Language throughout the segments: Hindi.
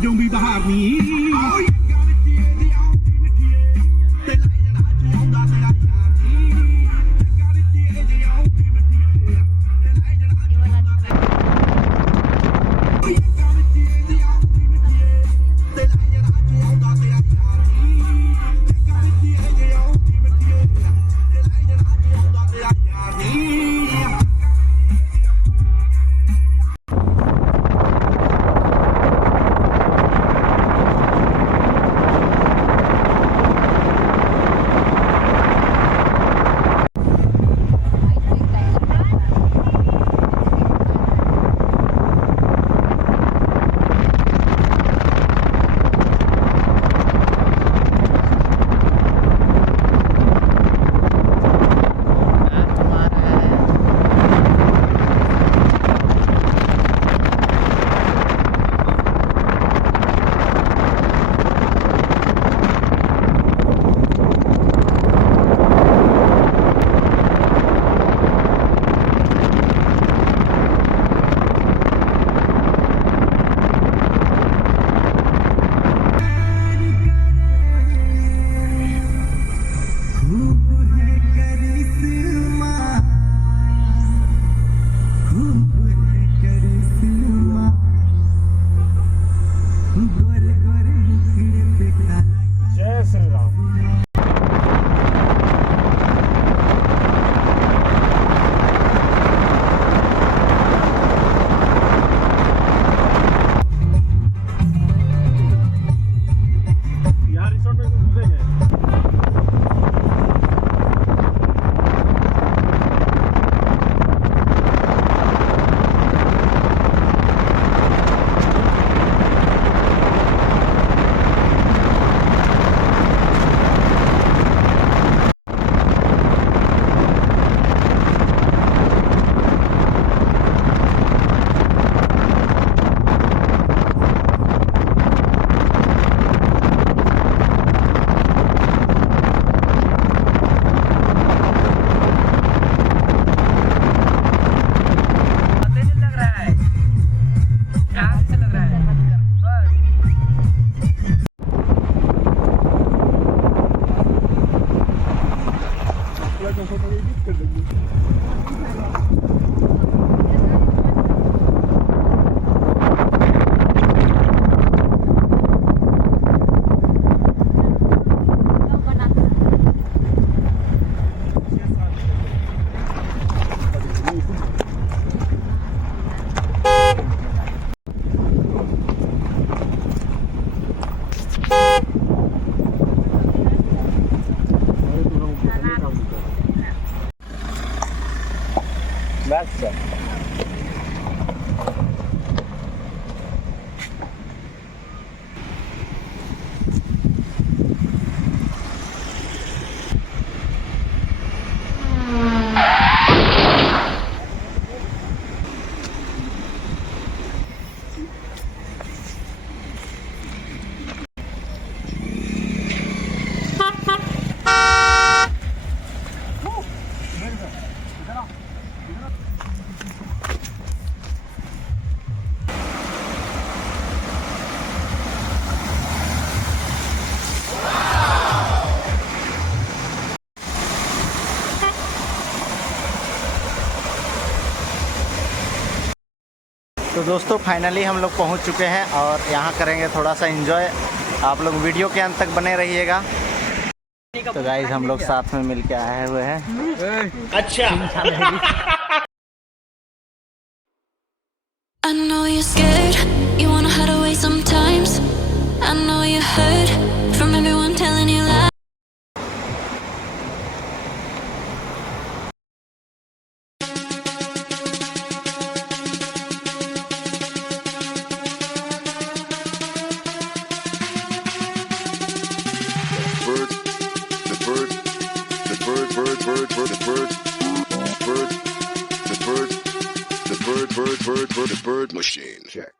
क्यों भी बाहर नहीं तो दोस्तों फाइनली हम लोग पहुंच चुके हैं और यहाँ करेंगे थोड़ा सा एंजॉय। आप लोग वीडियो के अंत तक बने रहिएगा। तो गाइस हम लोग साथ में मिल के आए हुए हैं। अच्छा I know you're scared, you wanna hide away sometimes. I know you heard from everyone telling you lies. The bird machine. Check.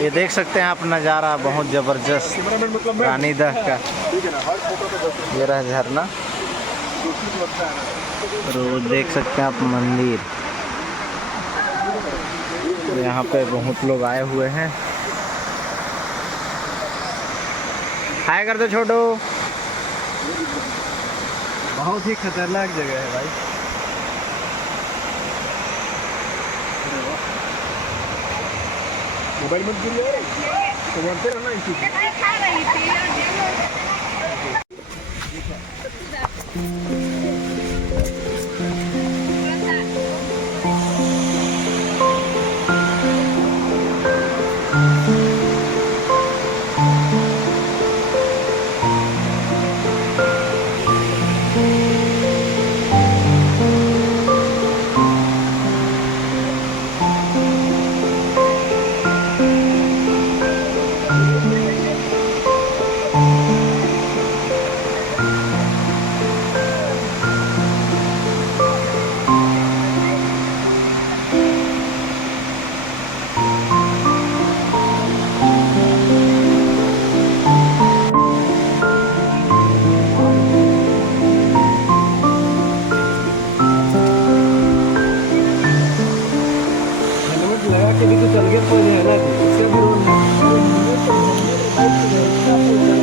ये देख सकते हैं आप नज़ारा बहुत ज़बरदस्त रानीदह का। ये रहा झरना और वो देख सकते हैं आप मंदिर। तो यहाँ पे बहुत लोग आए हुए हैं। हाय कर दो छोटू। बहुत ही खतरनाक जगह है भाई। मोबाइल मत गिर जाए तो बोलते रहना इसी लगा के भी तो चल गया पहले है ना जी, इसका भी रोल है।